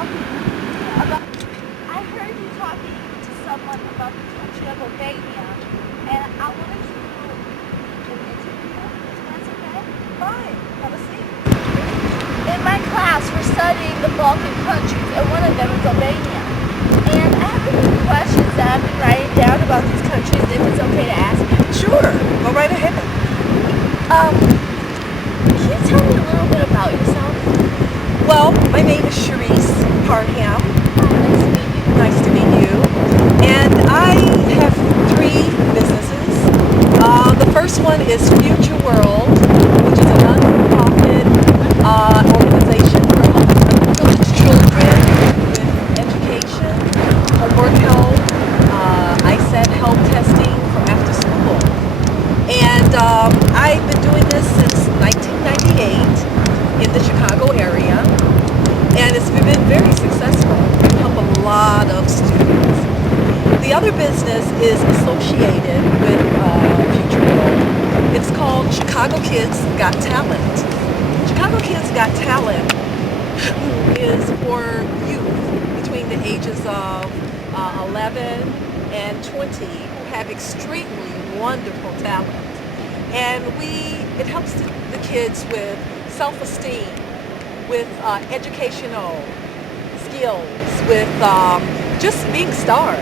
talking about. I heard you talking to someone about the country of Albania, and I wanted to do an interview. If that's okay? Fine. Have a seat. In my class, we're studying the Balkan countries, and one of them is Albania. And I have a few questions that I've been writing down about these countries. If it's okay to ask you. Sure. Go right ahead. Can you tell me a little bit about yourself? Well, my name is Charisse Parham. Nice to meet you. Nice to meet you. And I have 3 businesses. The first one is Future World, which is a non-profit organization for underprivileged children with education, homework help, ISAT help testing for after school. And I've been doing this since 1998 in the Chicago area, and it's been very successful. We help a lot of students. The other business is associated with Future World. It's called Chicago Kids Got Talent. Chicago Kids Got Talent is for youth between the ages of 11 and 20 who have extremely wonderful talent. And it helps the kids with self-esteem, with educational skills, with just being stars.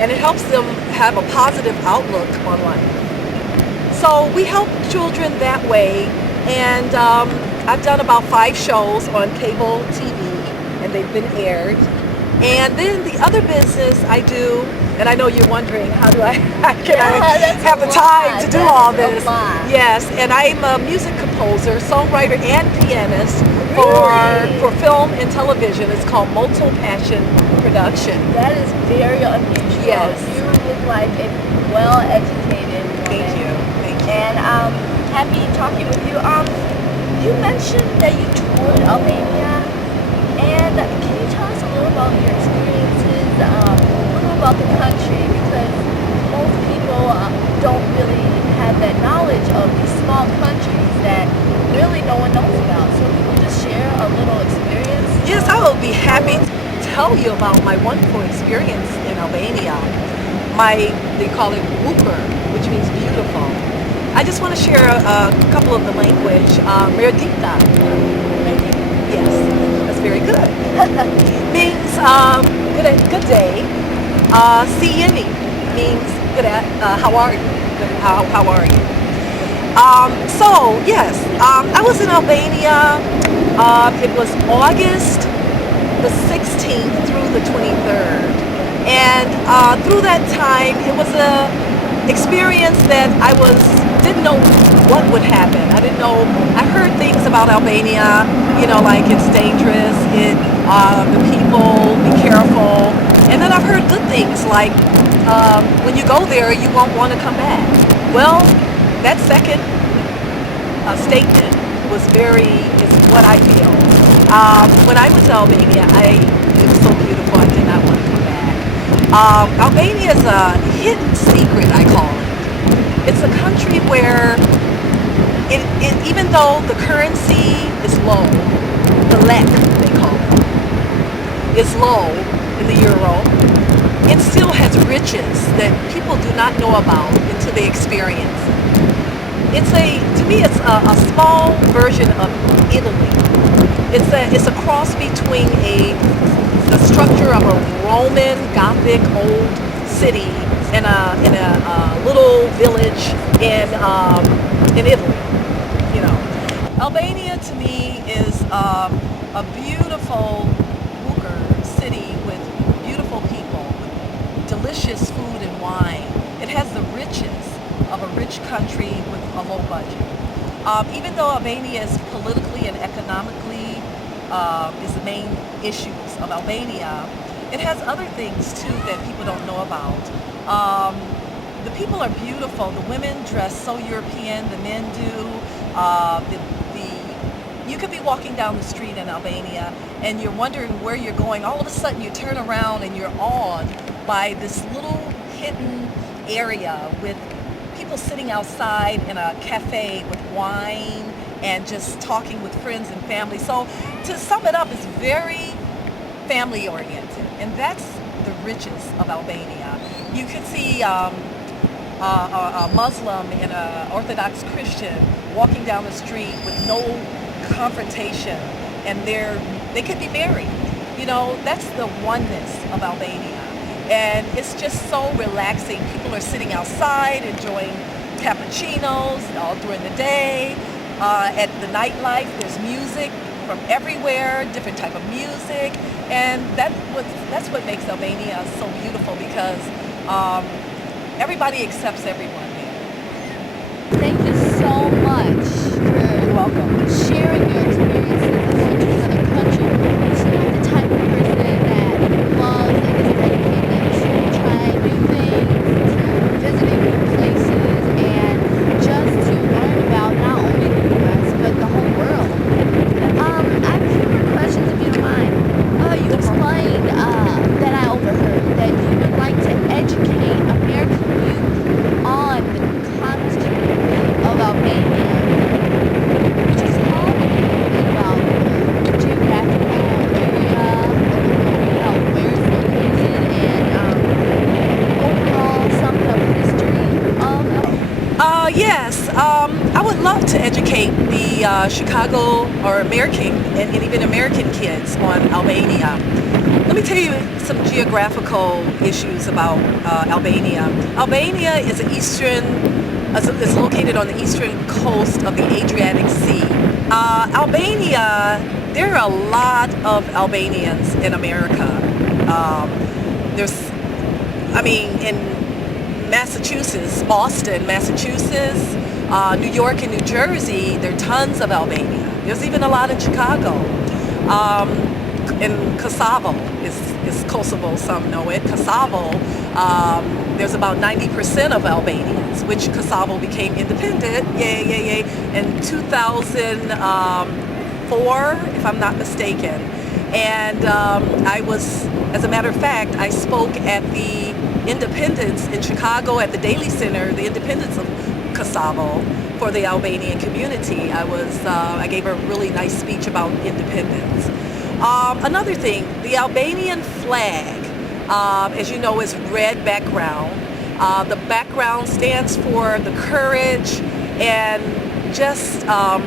And it helps them have a positive outlook on life. So we help children that way, and I've done about 5 shows on cable TV, and they've been aired. And then the other business I do, and I know you're wondering, how do I have the time to do all this? Yes, and I'm a music composer, songwriter, and pianist for film and television. It's called Multiple Passion Production. That is very unusual. Yes. You look like a well-educated woman. Thank you. And happy talking with you. You mentioned that you toured Albania, and can you tell us a little about your experiences, a little about the country, because most people don't really have that knowledge of these small countries that really no one knows about. So can you just share a little experience? Yes, I will be happy to tell you about my wonderful experience in Albania. They call it bukur, which means beautiful. I just want to share a couple of the language. Merdita. Yes, that's very good. Means good day. Siyeni means how are you? How are you? So yes, I was in Albania. It was August the 16th through the 23rd, and through that time, it was a experience that I didn't know what would happen. I didn't know. I heard things about Albania, like it's dangerous, the people, be careful. And then I've heard good things, like when you go there, you won't want to come back. Well, that second statement is what I feel. When I was in Albania, it was so beautiful, I did not want to come back. Albania is a hidden secret, I call it. It's a country where, even though the currency is low, the lek, they call it, is low in the euro, it still has riches that people do not know about until they experience it. To me, it's a small version of Italy. It's a cross between the structure of a Roman Gothic old city in a little village in Italy. Albania to me is a beautiful bukur city with beautiful people, with delicious food and wine. It has the riches of a rich country with a low budget. Even though Albania is politically and economically is the main issues of Albania, it has other things too that people don't know about. The people are beautiful. The women dress so European, the men do. You could be walking down the street in Albania and you're wondering where you're going. All of a sudden you turn around and you're awed by this little hidden area with people sitting outside in a cafe with wine and just talking with friends and family. So to sum it up, it's very family oriented, and that's the riches of Albania. You could see a Muslim and an Orthodox Christian walking down the street with no confrontation, and they could be married. You know, that's the oneness of Albania, and it's just so relaxing. People are sitting outside enjoying cappuccinos all during the day. At the nightlife, there's music from everywhere, different type of music, and that's what makes Albania so beautiful, because everybody accepts everyone there. Thank you so much You're for welcome. sharing your experiences in another country. You seem like the type of person that loves and is dedicated to trying new things, to visiting new places, and just to learn about not only the U.S. but the whole world. I have a few more questions if you don't mind. You explained that I overheard that you would like to educate American youth on the country of Albania. Could you tell me a little bit about the geographical area, where it's located, and overall some of the history of Albania? Yes, I would love to educate the Chicago or American and even American kids on Albania. Let me tell you some geographical issues about Albania. Albania is is located on the eastern coast of the Adriatic Sea. Albania, there are a lot of Albanians in America. In Massachusetts, Boston, Massachusetts, New York and New Jersey, there are tons of Albania. There's even a lot in Chicago. In Kosovo, is Kosovo, some know it. Kosovo, there's about 90% of Albanians, which Kosovo became independent, in 2004, if I'm not mistaken. And as a matter of fact, I spoke at the Independence in Chicago at the Daily Center, the Independence of Kosovo, for the Albanian community. I gave a really nice speech about independence. Another thing, the Albanian flag, as you know, is red background. The background stands for the courage and just the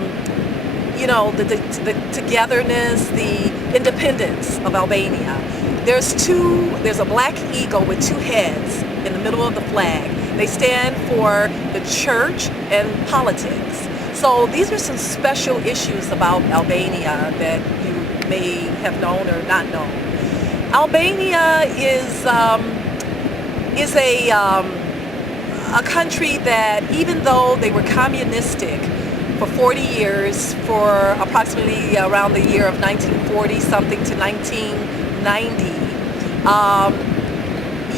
togetherness, the independence of Albania. There's a black eagle with two heads in the middle of the flag. They stand for the church and politics. So these are some special issues about Albania that you may have known or not known. Albania is a country that, even though they were communistic for 40 years, for approximately around the year of 1940 something to 1990,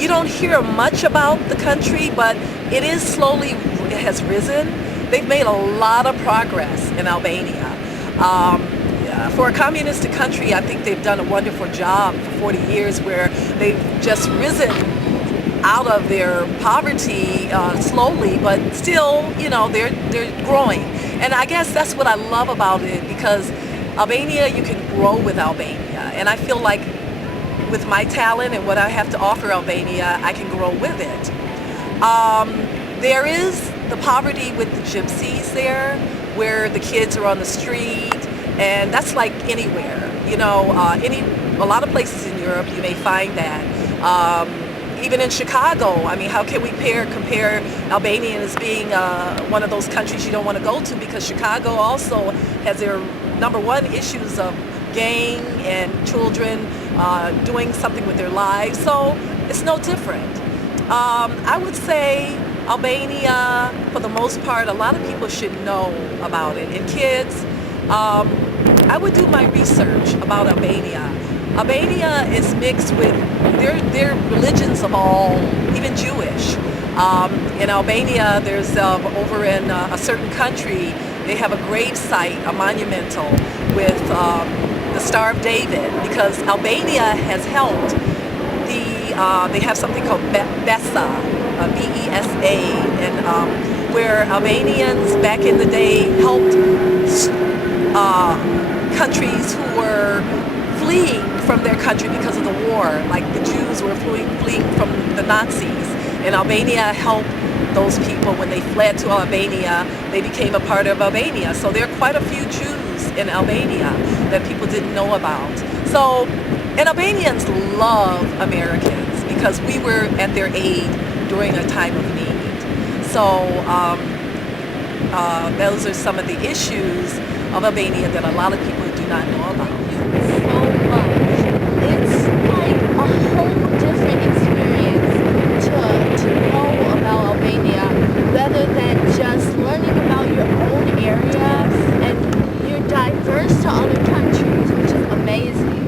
you don't hear much about the country, but it has risen. They've made a lot of progress in Albania. For a communistic country, I think they've done a wonderful job for 40 years, where they've just risen out of their poverty slowly, but still, they're growing. And I guess that's what I love about it, because Albania, you can grow with Albania. And I feel like with my talent and what I have to offer Albania, I can grow with it. There is the poverty with the gypsies there, where the kids are on the street, and that's like anywhere. A lot of places in Europe you may find that. Even in Chicago, how can we compare Albania as being one of those countries you don't want to go to, because Chicago also has their number one issues of gang and children doing something with their lives, so it's no different. I would say Albania, for the most part, a lot of people should know about it. And kids, I would do my research about Albania. Albania is mixed with their religions of all, even Jewish. In Albania, there's over in a certain country, they have a grave site, a monumental, with the Star of David, because Albania has helped they have something called BESA, B-E-S-A, and where Albanians back in the day helped countries who were fleeing from their country because of the war. Like the Jews were fleeing from the Nazis, and Albania helped those people. When they fled to Albania, they became a part of Albania. So there are quite a few Jews in Albania that people didn't know about. So, and Albanians love Americans because we were at their aid during a time of need. So those are some of the issues of Albania that a lot of people do not know about. So much. It's like a whole different experience to know about Albania rather than just learning about your own area, and you're diverse to other countries, which is amazing.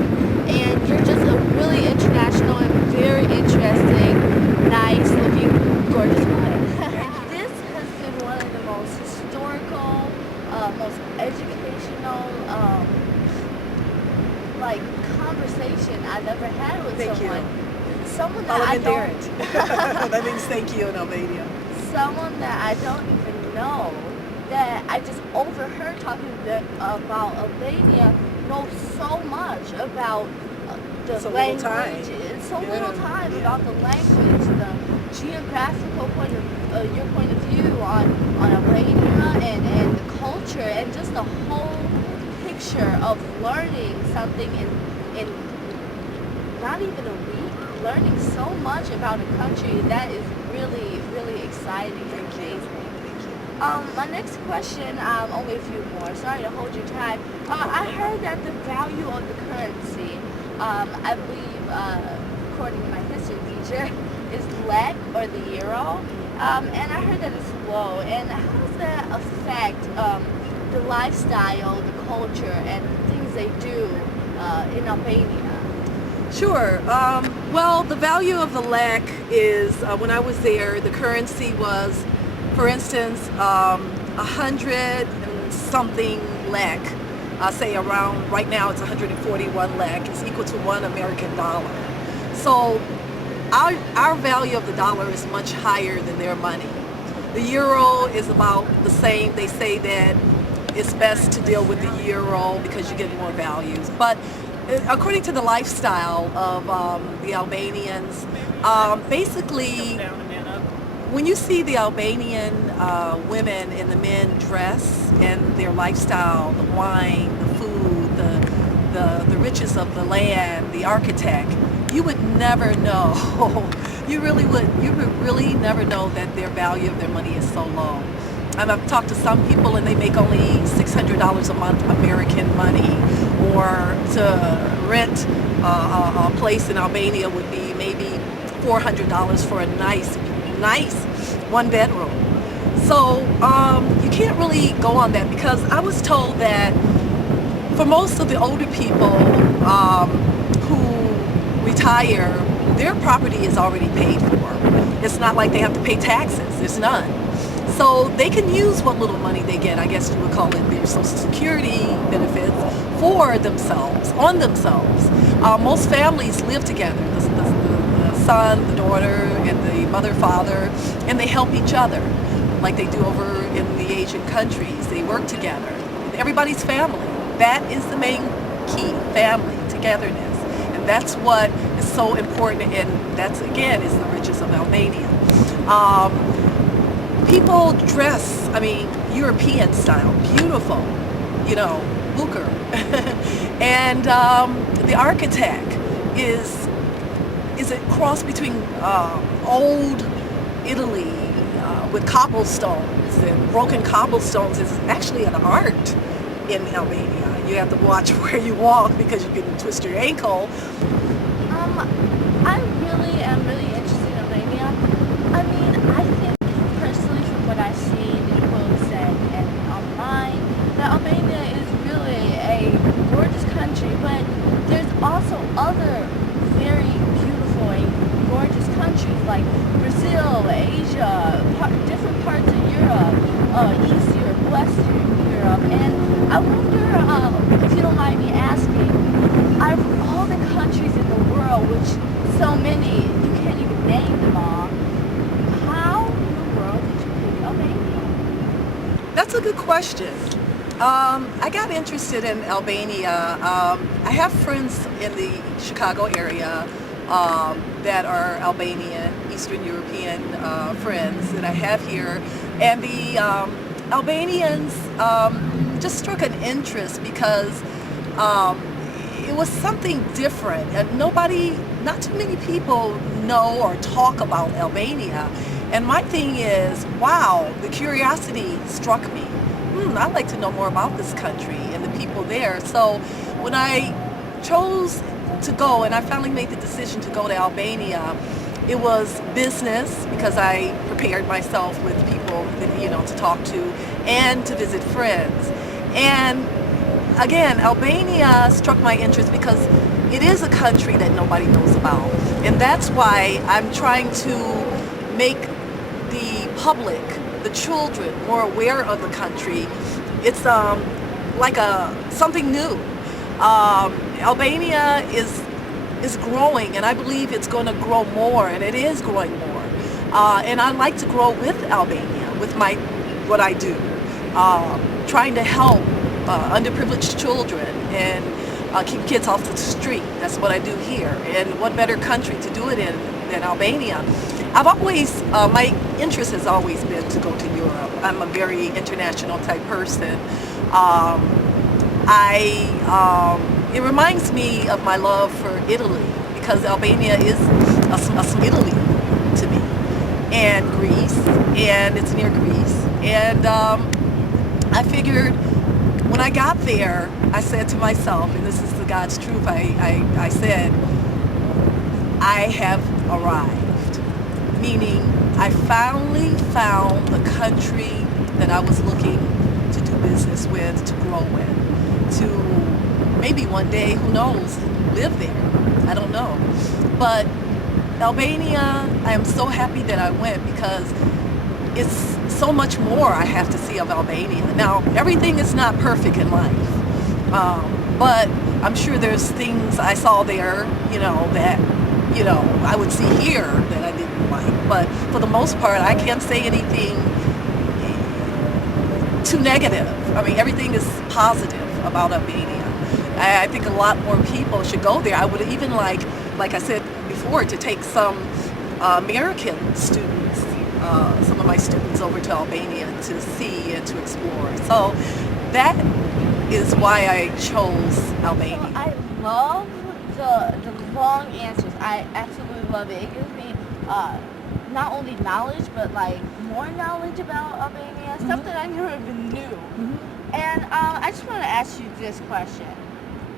And you're just a really international and very interesting, nice looking, gorgeous woman. This has been one of the most historical, most educational, like conversation I've ever had with Thank someone. you. Someone that I don't. That means thank you in Albania. Someone that I don't even know, that I just overheard talking about Albania, knows so much about the So language. little time. It's so Yeah, little time yeah. about the language, the geographical point of your point of view on Albania and the culture, and just the whole picture of learning something in not even a week, learning so much about a country. That is really, really exciting and amazing. My next question, only a few more, sorry to hold your time. I heard that the value of the currency, I believe, according to my history teacher, is lek, or the euro, and I heard that it's low. And how does that affect the lifestyle, the culture, and the things they do in Albania? Sure. Well, the value of the lek is, when I was there, the currency was, for instance, 100 and something lek. Say around, right now it's 141 lek. It's equal to $1 American. So our value of the dollar is much higher than their money. The euro is about the same. They say that it's best to deal with the euro because you get more values. But according to the lifestyle of the Albanians, basically, when you see the Albanian women and the men dress and their lifestyle, the wine, the food, the riches of the land, the architect, you would never know. You would really never know that their value of their money is so low. And I've talked to some people and they make only $600 a month American money, or to rent a place in Albania would be maybe $400 for a nice one bedroom. So you can't really go on that, because I was told that for most of the older people who retire, their property is already paid for. It's not like they have to pay taxes. There's none. So they can use what little money they get, I guess you would call it their Social Security benefits, for themselves, on themselves. Most families live together, the son, the daughter, and the mother, father, and they help each other like they do over in the Asian countries. They work together. Everybody's family. That is the main key, family, togetherness. And that's what is so important, and that's, again, is the riches of Albania. People dress, European style, beautiful, bukur. And the architect is a cross between old Italy with cobblestones, and broken cobblestones is actually an art in Albania. You have to watch where you walk because you can twist your ankle. I really am really interested in Albania. I think personally, from what I've seen in books and online, that Albania is really a gorgeous country, but there's also other very beautiful and gorgeous countries like Brazil, Asia, different parts of Europe, East Europe, Western Europe, and I wonder, if you don't mind me asking, out of all the countries in the world, which so many, you can't even name them all, how in the world did you pick Albania? That's a good question. I got interested in Albania. I have friends in the Chicago area that are Albanian, Eastern European friends that I have here. And the Albanians just struck an interest because it was something different. And not too many people know or talk about Albania. And my thing is, wow, the curiosity struck me. I'd like to know more about this country and the people there. So when I chose to go, and I finally made the decision to go to Albania, it was business because I prepared myself with people that, to talk to and to visit friends. And again, Albania struck my interest because it is a country that nobody knows about. And that's why I'm trying to make the public, the children, more aware of the country. It's like something new. Albania is growing, and I believe it's going to grow more, and it is growing more. And I like to grow with Albania, with what I do, trying to help underprivileged children and keep kids off the street. That's what I do here. And what better country to do it in than Albania? I've always, my interest has always been to go to Europe. I'm a very international type person. It reminds me of my love for Italy because Albania is a Italy to me, and Greece, and it's near Greece. And I figured when I got there, I said to myself, and this is the God's truth, I said, I have arrived. Meaning, I finally found the country that I was looking to do business with, to grow with, to maybe one day, who knows, live there. I don't know. But Albania, I am so happy that I went because it's so much more I have to see of Albania. Now, everything is not perfect in life, but I'm sure there's things I saw there, that I would see here that I didn't like. But for the most part, I can't say anything too negative. I mean, everything is positive about Albania. I think a lot more people should go there. I would even like I said before, to take some American students, some of my students over to Albania to see and to explore. So that is why I chose Albania. So I love the long answers. I absolutely love it. It gives me not only knowledge, but like more knowledge about Albania, stuff that I never even knew. And I just want to ask you this question.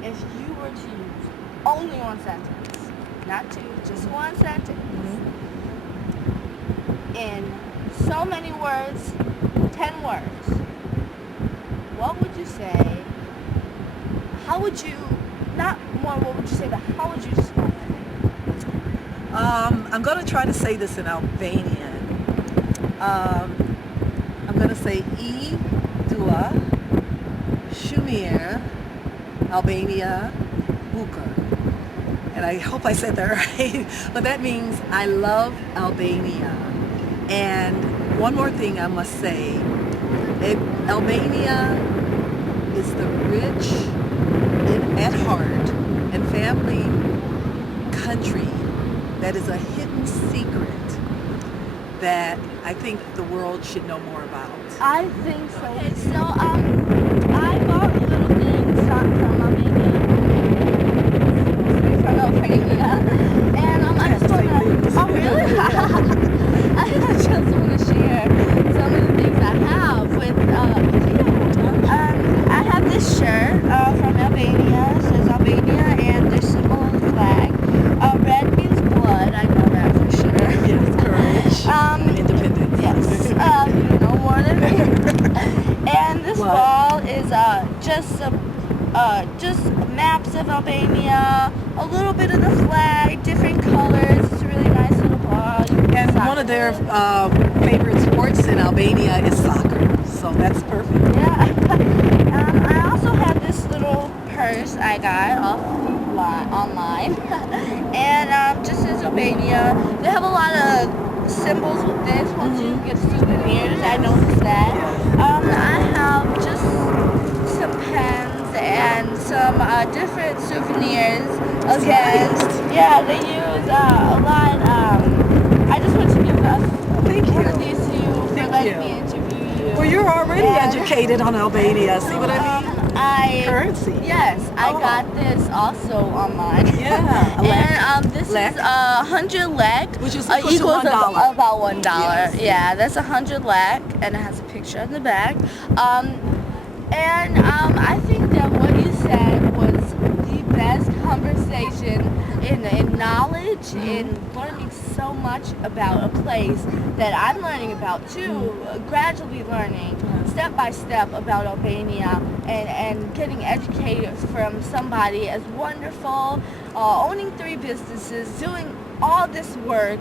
If you were to use only one sentence, not two, just one sentence, in so many words, 10 words, what would you say? How would you, not more what would you say, but how would you describe it? I'm going to try to say this in Albanian. I'm going to say E dua shumir Albania bukur. And I hope I said that right. But that means I love Albania. And one more thing I must say. Albania is the rich at heart and family country that is a hidden secret that I think the world should know more about. I think so. Okay, so I bought little things from Albania. From Albania. And I just want to, oh really? I just want to share some of the things I have with you. I have this shirt from Albania. It says Albania and their symbol of the flag. Red means blood, I know that for sure. Yes, courage. Independence. Yes, you know more than me. And this wall is just maps of Albania, a little bit of the flag, different colors. It's a really nice little wall. And one of their favorite sports in Albania is soccer, so that's perfect. Yeah. I also have this little purse I got online, and just says Albania. They have a lot of symbols with this. Once you get souvenirs, I noticed that. I have just some pens and some different souvenirs. Okay. Yeah, they use a lot. I just want to give one of these to you for letting me interview you. Well, you're already educated on Albania. See what I mean? Currency. Yes, I got this also online. Yeah. And this lek. is 100 lek, Which is equals equals to $1. about $1. Yes. Yeah, that's 100 lek, and it has a picture on the back. I think that what you said was the best conversation in knowledge, in learning so much about a place that I'm learning about too, gradually learning step by step about Albania and getting educated from somebody as wonderful, owning 3 businesses, doing all this work,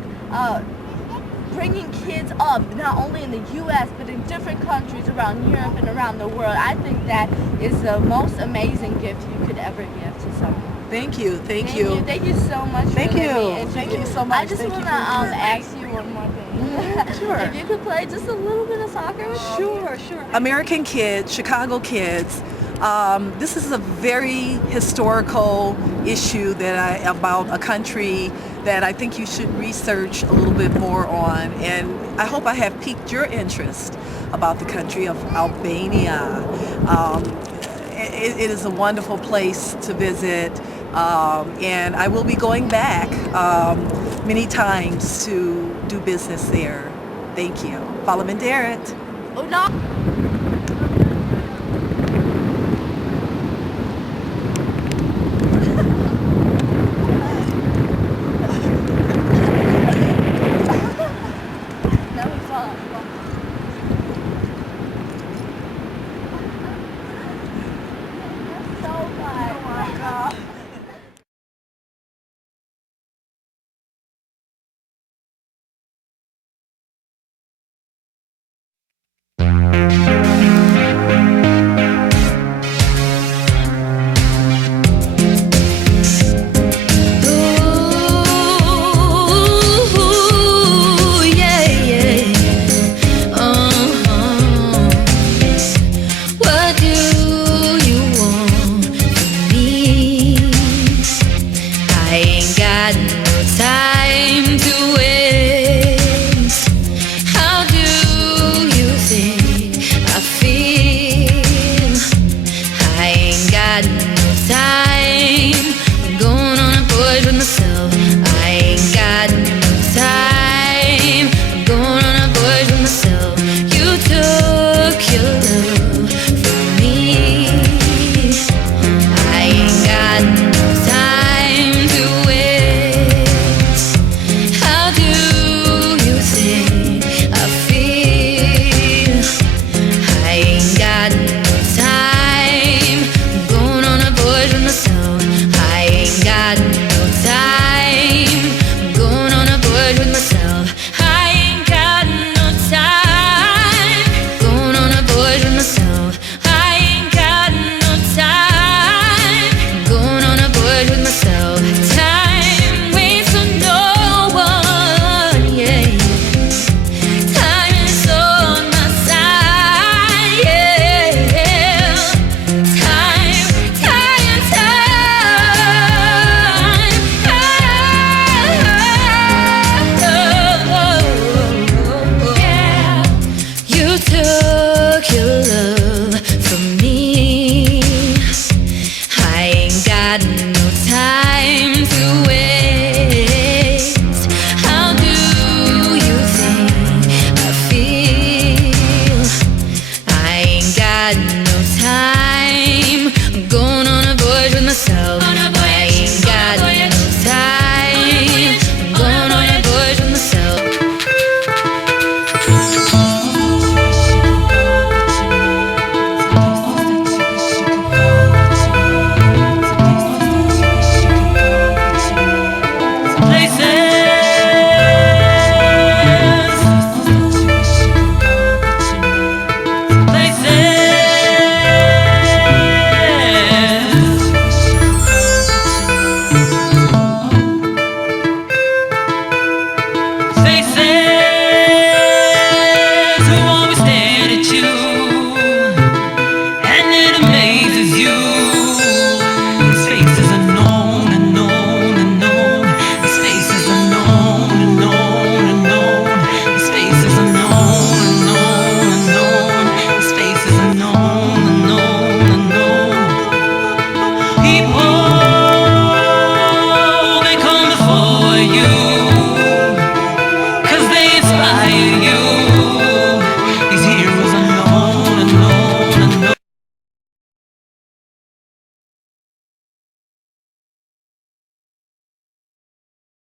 bringing kids up, not only in the U.S., but in different countries around Europe and around the world. I think that is the most amazing gift you could ever give to someone. Thank you. Thank you. Thank you so much. Thank for you. letting me Thank interview. you so much. I just Thank want you to for ask you one more thing. Sure. If you could play just a little bit of soccer with me. Sure. American kids, Chicago kids. This is a very historical issue about a country that I think you should research a little bit more on, and I hope I have piqued your interest about the country of Albania. It is a wonderful place to visit, and I will be going back many times to do business there. Thank you. Faleminderit. Oh, no. I ain't got